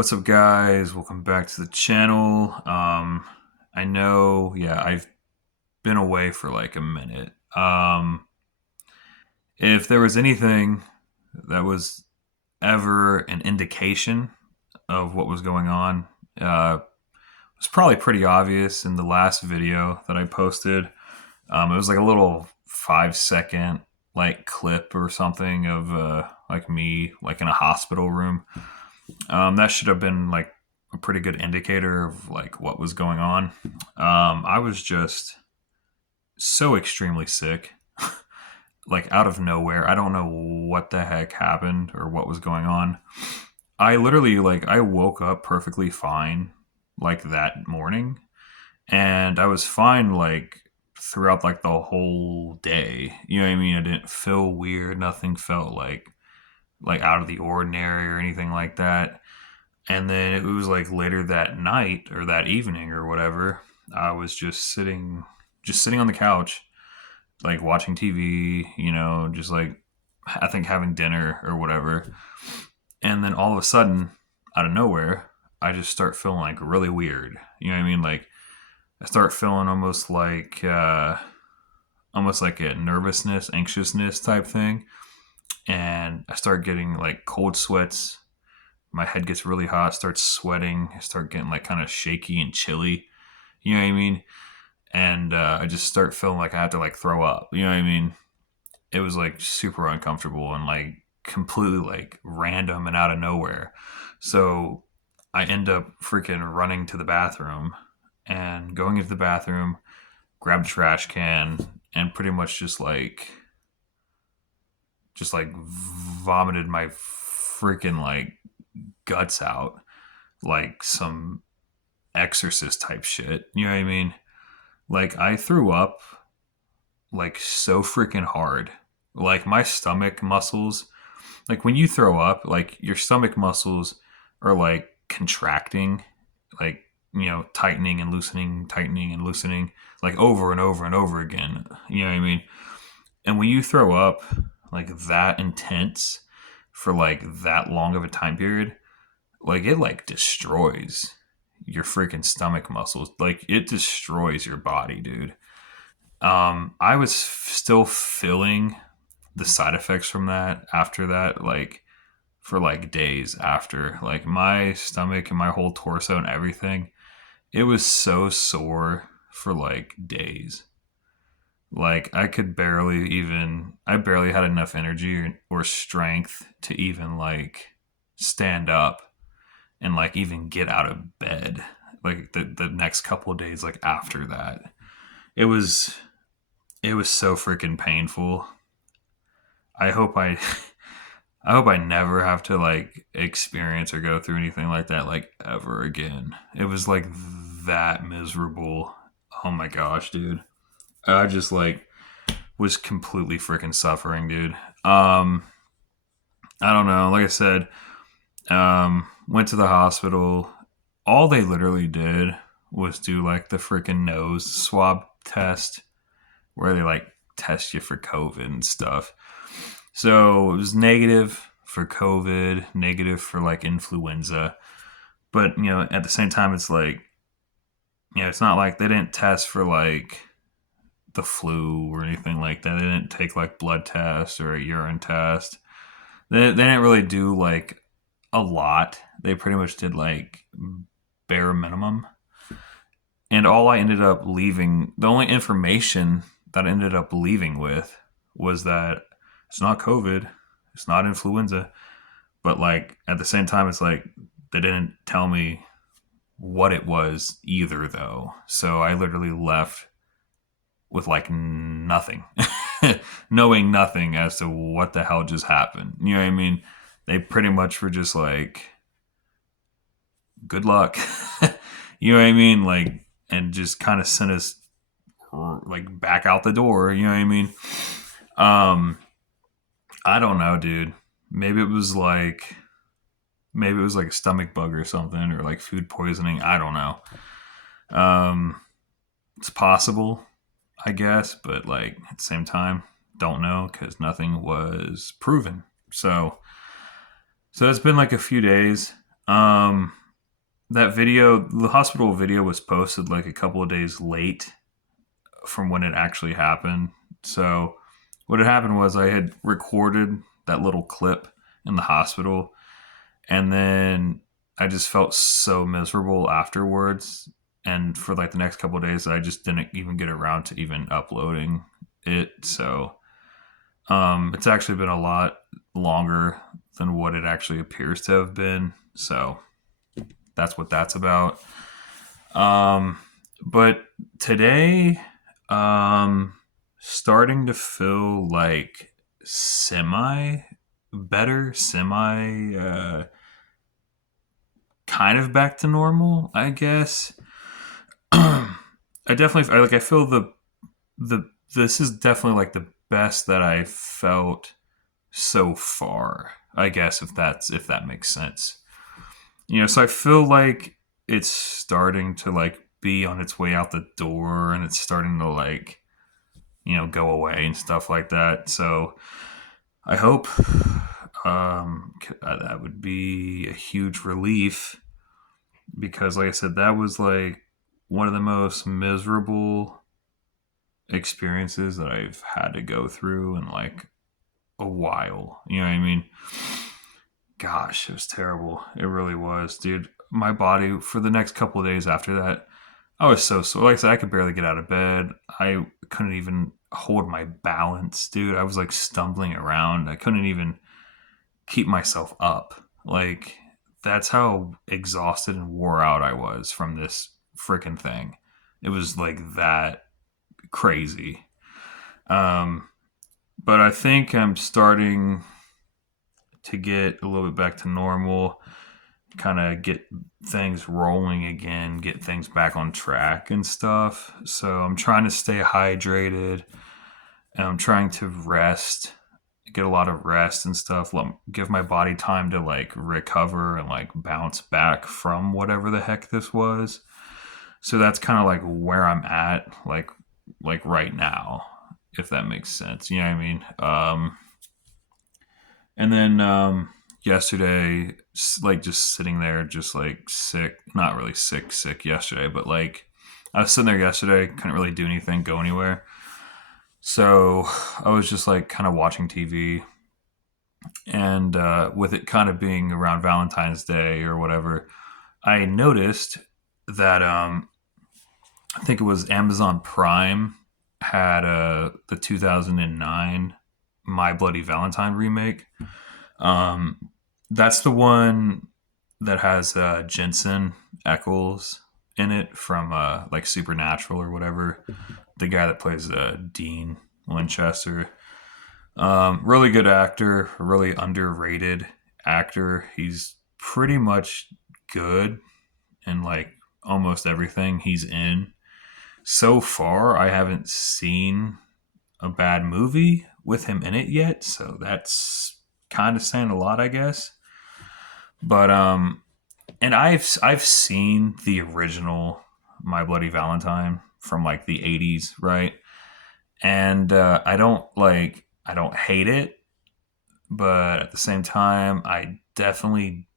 What's up, guys? Welcome back to the channel. I know, I've been away for like a minute. If there was anything that was ever an indication of what was going on, it was probably pretty obvious in the last video that I posted. It was like a little 5 second like clip or something of like me like in a hospital room. That should have been like a pretty good indicator of like what was going on. I was just so extremely sick, like out of nowhere. I don't know what the heck happened or what was going on. I literally like I woke up perfectly fine like that morning, and I was fine like throughout like the whole day. You know what I mean? I didn't feel weird. Nothing felt like out of the ordinary or anything like that. And then it was like later that night or that evening or whatever, I was just sitting on the couch, like watching TV, just like I think having dinner or whatever. And then all of a sudden, out of nowhere, I just start feeling like really weird. You know what I mean? Like I start feeling almost like a nervousness, anxiousness type thing. And I start getting like cold sweats. My head gets really hot, starts sweating, I start getting like kind of shaky and chilly. You know what I mean? And I just start feeling like I have to like throw up. You know what I mean? It was like super uncomfortable and like completely like random and out of nowhere. So I end up freaking running to the bathroom and going into the bathroom, grab the trash can, and pretty much just like vomited my freaking like guts out like some exorcist type shit. You know what I mean? Like I threw up like so freaking hard. Like my stomach muscles, like when you throw up, like your stomach muscles are like contracting, like tightening and loosening, like over and over and over again. You know what I mean? And when you throw up like that intense for like that long of a time period, like it like destroys your freaking stomach muscles. Like it destroys your body, dude. I was still feeling the side effects from that after that, like for like days after. Like my stomach and my whole torso and everything, it was so sore for like days. Like I barely had enough energy or strength to even like stand up and like even get out of bed like the next couple of days like after that. It was it was so freaking painful. I hope I I hope I never have to like experience or go through anything like that like ever again. It was like that miserable. Oh my gosh, dude. I just like was completely freaking suffering, dude. I don't know. Like I said, went to the hospital. All they literally did was do like the freaking nose swab test where they like test you for COVID and stuff. So it was negative for COVID, negative for like influenza. But, at the same time, it's like, it's not like they didn't test for like the flu or anything like that. They didn't take like blood tests or a urine test. They didn't really do like a lot. They pretty much did like bare minimum. And all I ended up leaving, the only information that I ended up leaving with was that it's not COVID, it's not influenza, but like at the same time, it's like they didn't tell me what it was either, though. So I literally left with like nothing, knowing nothing as to what the hell just happened. You know what I mean? They pretty much were just like, good luck. You know what I mean? Like, and just kind of sent us like back out the door. You know what I mean? Um, I don't know, dude. Maybe it was like maybe it was like a stomach bug or something, or like food poisoning. I don't know. Um, it's possible, I guess, but like at the same time, don't know because nothing was proven. So it's been like a few days. Um, that video, the hospital video, was posted like a couple of days late from when it actually happened. So what had happened was I had recorded that little clip in the hospital, and then I just felt so miserable afterwards. And for like the next couple of days, I just didn't even get around to even uploading it. So it's actually been a lot longer than what it actually appears to have been. So that's what that's about. Um, but today, um, starting to feel like semi better, semi kind of back to normal, I guess. I feel the this is definitely like the best that I felt so far. I guess if that makes sense. So I feel like it's starting to like be on its way out the door, and it's starting to like go away and stuff like that. So I hope that would be a huge relief, because like I said, that was like one of the most miserable experiences that I've had to go through in like a while. You know what I mean? Gosh, it was terrible. It really was, dude. My body for the next couple of days after that, I was so sore. Like I said, I could barely get out of bed. I couldn't even hold my balance, dude. I was like stumbling around. I couldn't even keep myself up. Like, that's how exhausted and wore out I was from this freaking thing. It was like that crazy. Um, but I think I'm starting to get a little bit back to normal, kind of get things rolling again, get things back on track and stuff. So I'm trying to stay hydrated, and I'm trying to rest, get a lot of rest and stuff. Give my body time to like recover and like bounce back from whatever the heck this was. So that's kind of like where I'm at, like right now, if that makes sense. You know what I mean? And then yesterday, like just sitting there, just like sick, not really sick yesterday, but like I was sitting there yesterday, couldn't really do anything, go anywhere. So I was just like kind of watching TV, and with it kind of being around Valentine's Day or whatever, I noticed that I think it was Amazon Prime had the 2009 My Bloody Valentine remake. Um, that's the one that has Jensen Ackles in it from like Supernatural or whatever. The guy that plays Dean Winchester. Really good actor, really underrated actor. He's pretty much good in like almost everything he's in. So far, I haven't seen a bad movie with him in it yet, so that's kind of saying a lot, I guess. But and I've seen the original My Bloody Valentine from like the 80s, right? And I don't hate it, but at the same time I definitely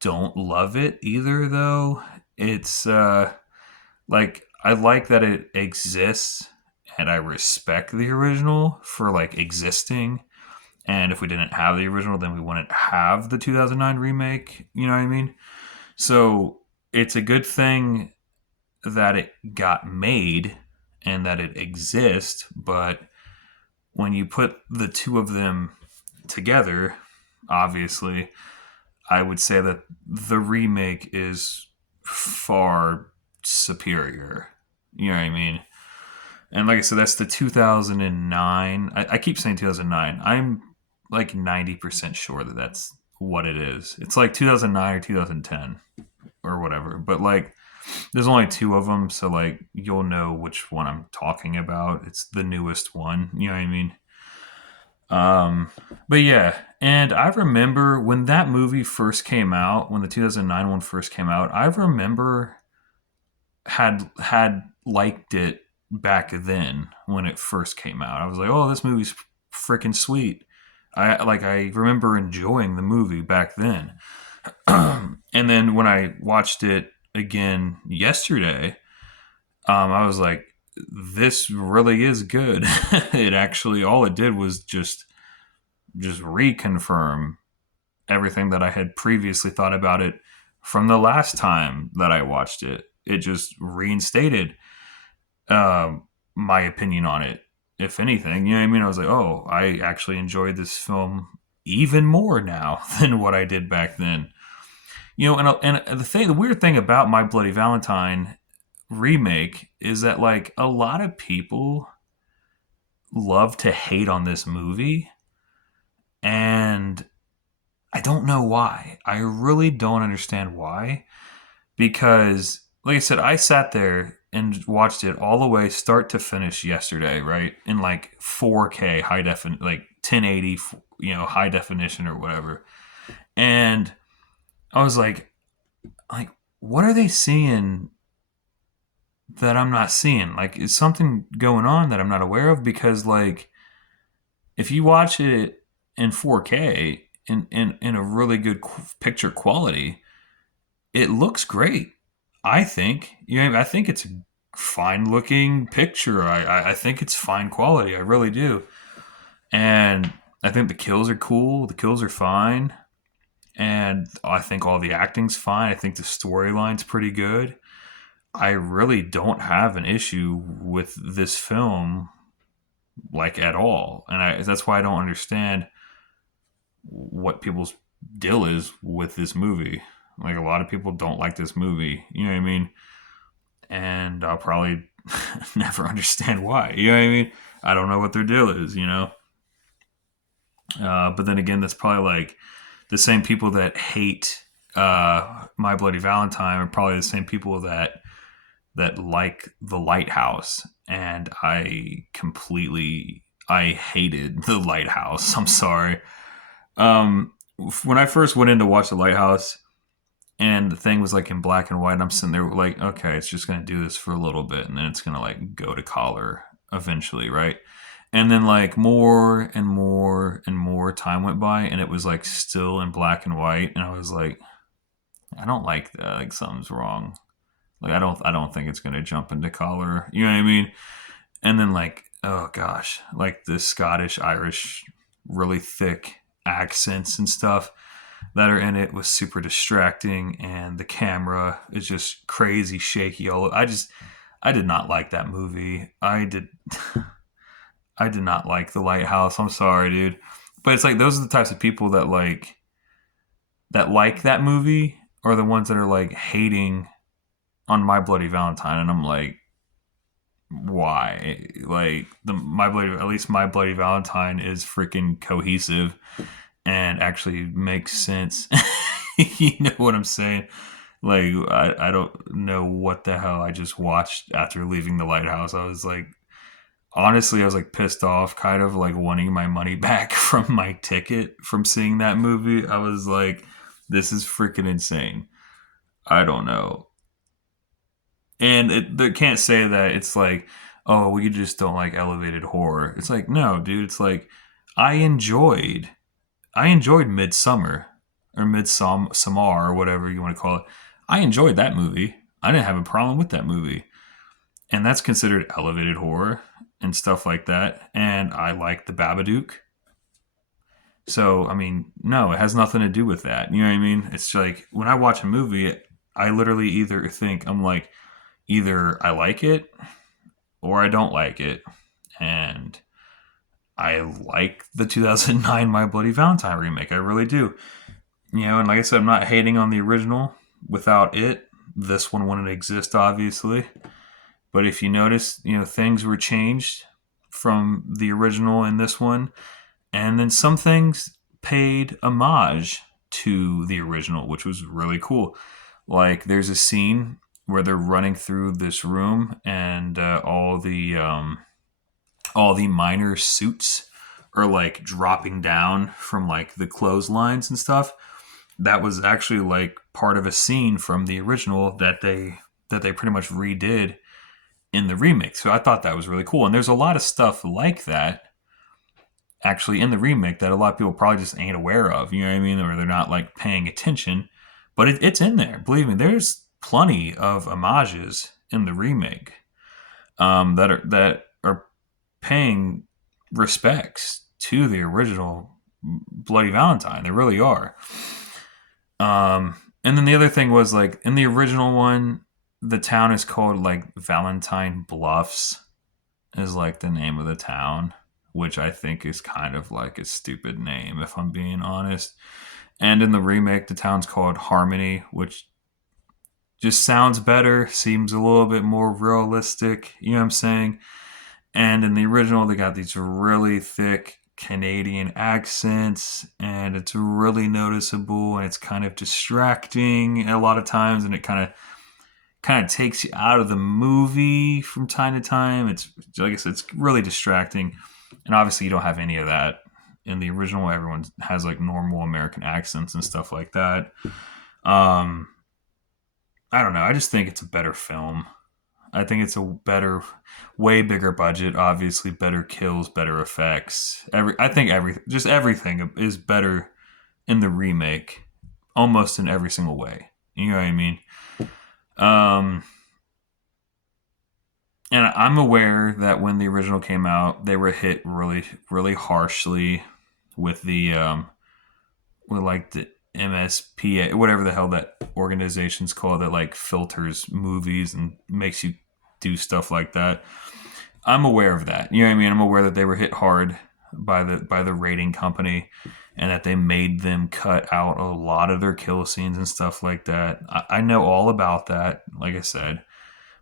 don't love it either though. It's like I like that it exists, and I respect the original for like existing. And if we didn't have the original, then we wouldn't have the 2009 remake. You know what I mean? So it's a good thing that it got made and that it exists. But when you put the two of them together, obviously, I would say that the remake is far superior. You know what I mean? And like I said, that's the 2009. I keep saying 2009. I'm like 90% sure that that's what it is. It's like 2009 or 2010 or whatever. But like, there's only two of them, so like you'll know which one I'm talking about. It's the newest one. You know what I mean? Um, but yeah, and I remember when that movie first came out, when the 2009 one first came out. I remember had liked it back then when it first came out. I was like, "Oh, this movie's freaking sweet." I remember enjoying the movie back then. And then when I watched it again yesterday, I was like, this really is good. It actually, all it did was just reconfirm everything that I had previously thought about it from the last time that I watched it. It just reinstated my opinion on it. If anything, you know what I mean? I was like, oh, I actually enjoyed this film even more now than what I did back then. You know, the weird thing about My Bloody Valentine remake is that like a lot of people love to hate on this movie, and I don't know why. I really don't understand why. Because, like I said, I sat there and watched it all the way, start to finish, yesterday, right? In like 4K high definition, like 1080, high definition or whatever. And I was like, what are they seeing that I'm not seeing? Like, is something going on that I'm not aware of? Because, like, if you watch it in 4K in a really good picture quality, it looks great. I think. I think it's a fine looking picture. I think it's fine quality. I really do. And I think the kills are cool. The kills are fine. And I think all the acting's fine. I think the storyline's pretty good. I really don't have an issue with this film, like, at all. And that's why I don't understand what people's deal is with this movie. Like, a lot of people don't like this movie. You know what I mean? And I'll probably never understand why. You know what I mean? I don't know what their deal is. But then again, that's probably like the same people that hate My Bloody Valentine are probably the same people that like The Lighthouse. And I hated The Lighthouse. I'm sorry. Um, when I first went in to watch The Lighthouse, and the thing was like in black and white, and I'm sitting there like, okay, it's just gonna do this for a little bit, and then it's gonna like go to color eventually, right? And then like more and more and more time went by, and it was like still in black and white, and I was like, I don't like that. Like, something's wrong. Like, I don't think it's gonna jump into color. You know what I mean? And then, like, oh gosh, like the Scottish, Irish, really thick accents and stuff that are in it was super distracting, and the camera is just crazy shaky. I did not like that movie. I did not like The Lighthouse. I'm sorry, dude. But it's like those are the types of people that like that movie are the ones that are like hating on My Bloody Valentine, and I'm like, why? Like, at least My Bloody Valentine is freaking cohesive and actually makes sense. You know what I'm saying? Like, I don't know what the hell I just watched after leaving The Lighthouse. I was like, honestly, I was like pissed off, kind of like wanting my money back from my ticket from seeing that movie. I was like, this is freaking insane. I don't know. And they can't say that it's like, oh, we just don't like elevated horror. It's like, no, dude. It's like I enjoyed, I enjoyed Midsummer or Midsommar or whatever you want to call it. I enjoyed that movie. I didn't have a problem with that movie, and that's considered elevated horror and stuff like that. And I like The Babadook. So, I mean, no, it has nothing to do with that. You know what I mean? It's like when I watch a movie, I literally either think, I'm like, either I like it or I don't like it. And I like the 2009 My Bloody Valentine remake. I really do. And like I said, I'm not hating on the original. Without it, this one wouldn't exist, obviously. But if you notice, things were changed from the original and this one. And then some things paid homage to the original, which was really cool. Like, there's a scene where they're running through this room, and all the minor suits are like dropping down from like the clotheslines and stuff. That was actually like part of a scene from the original that they pretty much redid in the remake. So I thought that was really cool. And there's a lot of stuff like that actually in the remake that a lot of people probably just ain't aware of. You know what I mean? Or they're not like paying attention. but it's in there. Believe me, there's plenty of homages in the remake that are paying respects to the original Bloody Valentine. They really are. And then the other thing was like in the original one, the town is called like Valentine Bluffs, is like the name of the town, which I think is kind of like a stupid name if I'm being honest. And in the remake, the town's called Harmony, which just sounds better, seems a little bit more realistic. You know what I'm saying? And in the original, they got these really thick Canadian accents, and it's really noticeable, and it's kind of distracting a lot of times, and it kind of takes you out of the movie from time to time. It's like I said, it's really distracting, and obviously you don't have any of that in the original. Everyone has like normal American accents and stuff like that. Um, I don't know. I just think it's a better film. I think it's a better, way bigger budget. Obviously, better kills, better effects. I think just everything is better in the remake, almost in every single way. You know what I mean? Um, and I'm aware that when the original came out, they were hit really, really harshly with with like the MSPA, whatever the hell that organization's called, that like filters movies and makes you do stuff like that. I'm aware of that. You know what I mean? I'm aware that they were hit hard by the rating company, and that they made them cut out a lot of their kill scenes and stuff like that. I know all about that, like I said.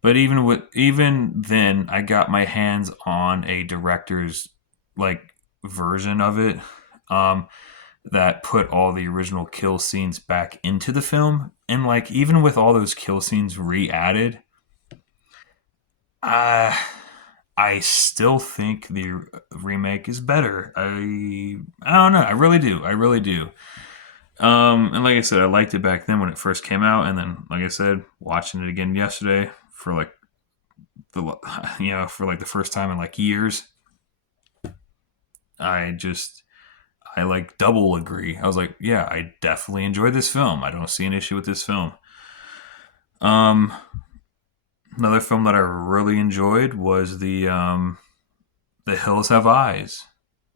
But even then, I got my hands on a director's like version of it. Um, that put all the original kill scenes back into the film. And like even with all those kill scenes re-added, uh, I still think the remake is better. I don't know. I really do. I really do. And like I said, I liked it back then when it first came out, and then like I said, watching it again yesterday for like the for like the first time in like years, I just I like double agree. I was like, yeah, I definitely enjoyed this film. I don't see an issue with this film. Um, Another film that I really enjoyed was the Hills Have Eyes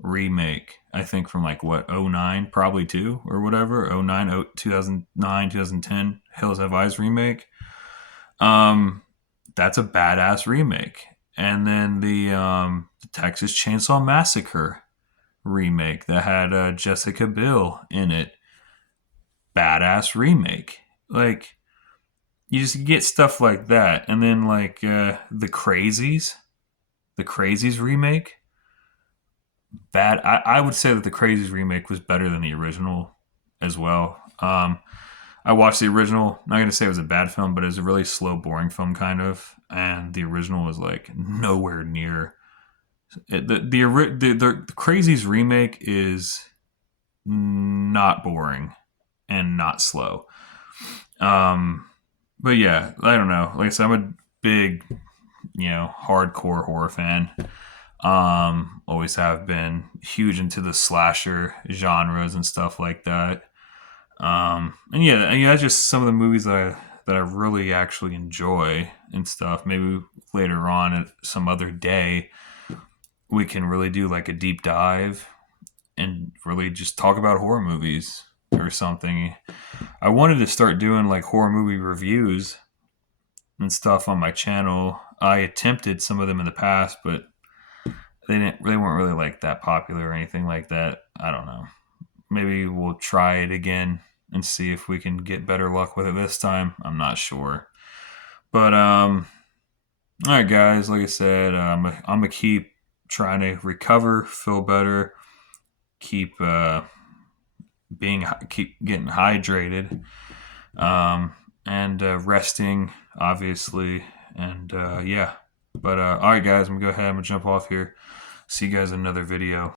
remake. I think from like what, '09, probably two or whatever, '09, 2009, 2010 Hills Have Eyes remake. Um, that's a badass remake. And then the Texas Chainsaw Massacre remake that had Jessica Biel in it. Badass remake. Like you just get stuff like that, and then like the Crazies remake. Bad. I would say that the Crazies remake was better than the original as well. I watched the original. Not gonna say it was a bad film, but it was a really slow, boring film, kind of. And the original was like nowhere near it. The Crazies remake is not boring and not slow. Um, but yeah, I don't know. Like I said, I'm a big, hardcore horror fan. Always have been huge into the slasher genres and stuff like that. And that's just some of the movies that I really actually enjoy and stuff. Maybe later on at some other day we can really do like a deep dive and really just talk about horror movies or something. I wanted to start doing like horror movie reviews and stuff on my channel. I attempted some of them in the past, but they weren't really like that popular or anything like that. I don't know. Maybe we'll try it again and see if we can get better luck with it this time. I'm not sure. But all right, guys. Like I said, I'm gonna keep trying to recover, feel better, keep keep getting hydrated, and resting, obviously, and yeah. But all right, guys, I'm gonna go ahead. I'm gonna jump off here. See you guys in another video.